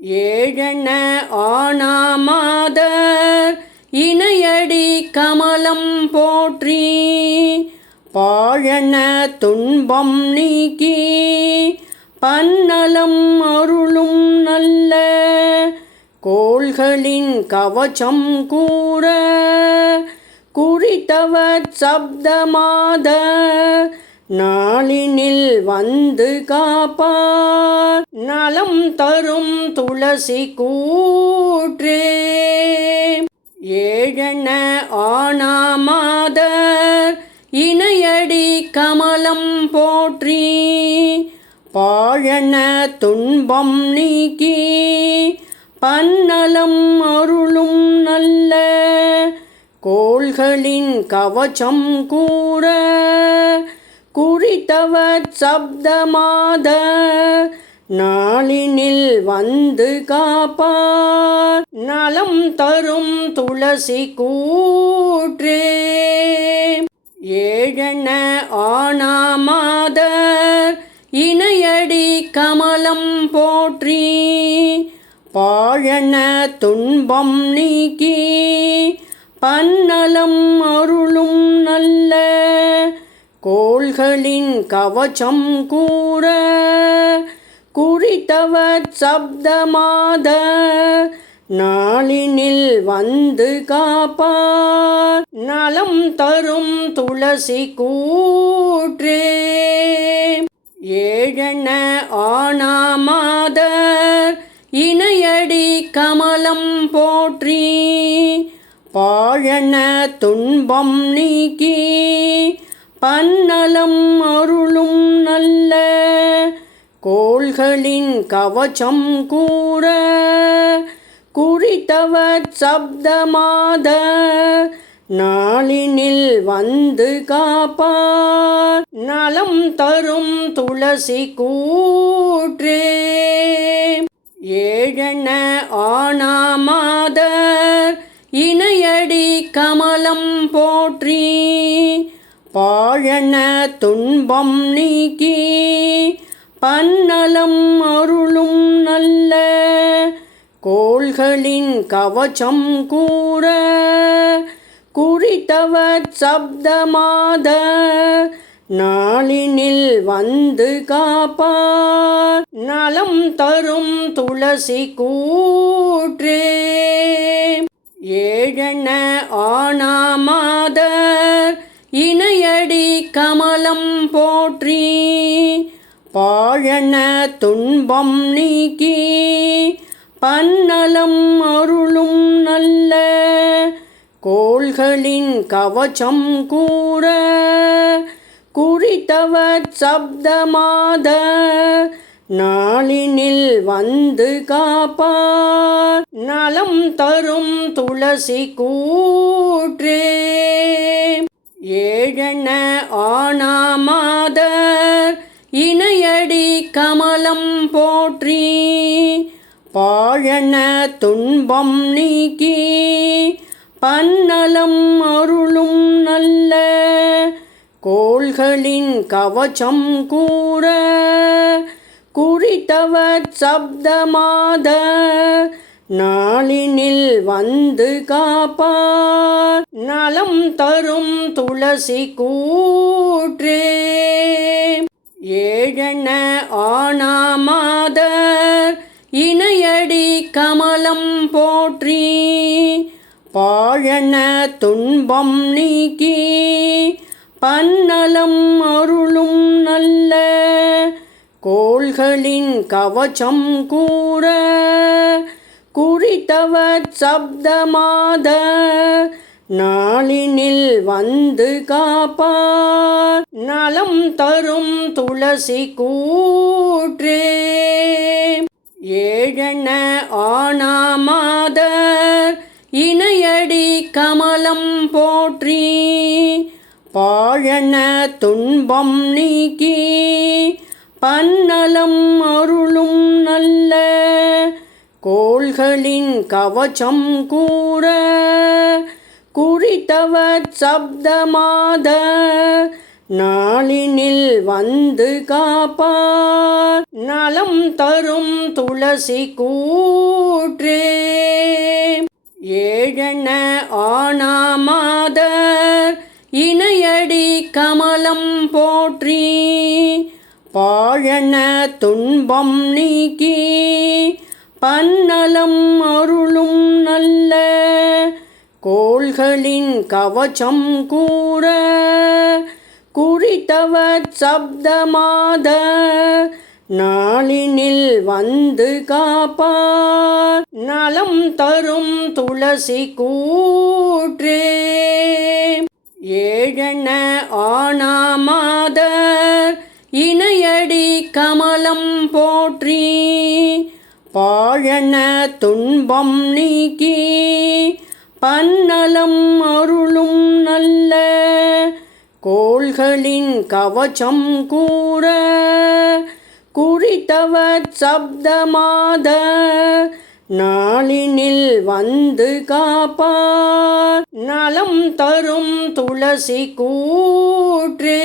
ஏழன ஆனாமாதர் இணையடி கமலம் போற்றி பாழன துன்பம் நீக்கி பன்னலம் அருளும் நல்ல கோள்களின் கவச்சம் கூற குறித்தவர் சப்தமாத நாளினில் வந்து காப்பார். நலம் தரும் துளசி கூற்றே. ஏழன ஆனாமாதர் இணையடி கமலம் போற்றி. பாழன துன்பம் நீக்கி பன்னலம் அருளும் நல்ல. கோள்களின் கவச்சம் கூற குறித்தவர் சப்தமாத நாளினில் வந்து காப்பார். நலம் தரும் துளசி கூற்றே. ஏழன ஆனாமாதர் இணையடி கமலம் போற்றி. பாழன துன்பம் நீக்கி பன்னலம் கோள்களின் கவச்சம் கூற குறித்தவர் சப்தமாத நாளினில் வந்து காப்பார். நலம் தரும் துளசி கூற்றே. ஏழன ஆனாமாதர் இணையடி கமலம் போற்றி. பாழன துன்பம் நீக்கி பன்னலம் அருளும் நல்ல கோள்களின் கவச்சம் கூற குறித்தவர் சப்தமாத நாளினில் வந்து காப்பார். நலம் தரும் துளசி கூற்றே. ஏழன ஆனாமாதர் இணையடி கமலம் போற்றி. பாழன துன்பம் நீக்கி பன்னலம் அருளும் நல்ல கோள்களின் கவச்சம் கூற குறித்தவர் சப்தமாத நாளினில் வந்து காப்பார். நலம் தரும் துளசி கூற்றே ஏழன ஆனாமாதர் இணையடி கமலம் போற்றி பாழன துன்பம் நீக்கி பன்னலம் அருளும் நல்ல கோள்களின் கவச்சம் கூற குறித்தவர் சப்தமாத நாளினில் வந்து காப்பார். நலம் தரும் துளசி கூற்றே ஏழன ஆனாமாதர் இணையடி கமலம் போற்றி பாழன துன்பம் நீக்கி பன்னலம் அருளும் நல்ல கோள்களின் கவச்சம் கூற குறித்தவர் சப்தமாத நாளினில் வந்து காப்பார். நலம் தரும் துளசி கூற்றே. ஏழன ஆனாமாதர் இணையடி கமலம் போற்றி. பாழன துன்பம் நீக்கி பன்னலம் அருளும் நல்ல. கோள்களின் கவச்சம் கூற குறித்தவர் சப்தமாத நாளினில் வந்து காப்பார். நலம் தரும் துளசி கூற்றே. ஏழன ஆனாமாதர் இணையடி கமலம் போற்றி. பாழன துன்பம் நீக்கி பன்னலம் அருளும் நல்ல கோள்களின் கவச்சம் கூற குறித்தவர் சப்தமாத நாளினில் வந்து காப்பார். நலம் தரும் துளசி கூற்றே. ஏழன ஆனாமாதர் இணையடி கமலம் போற்றி. பாழன துன்பம் நீக்கி பன்னலம் அருளும் நல்ல கோள்களின் கவச்சம் கூற குறித்தவர் சப்தமாத நாளினில் வந்து காப்பார். நலம் தரும் துளசி கூற்றே. ஏழன ஆனாமாதர் வாழன துன்பம் நீக்கி பன்னலம் அருளும் நல்ல கோள்களின் கவச்சம் கூற குறித்தவர் சப்தமாத நாளினில் வந்து காப்பார். நலம் தரும் துளசி கூற்றே.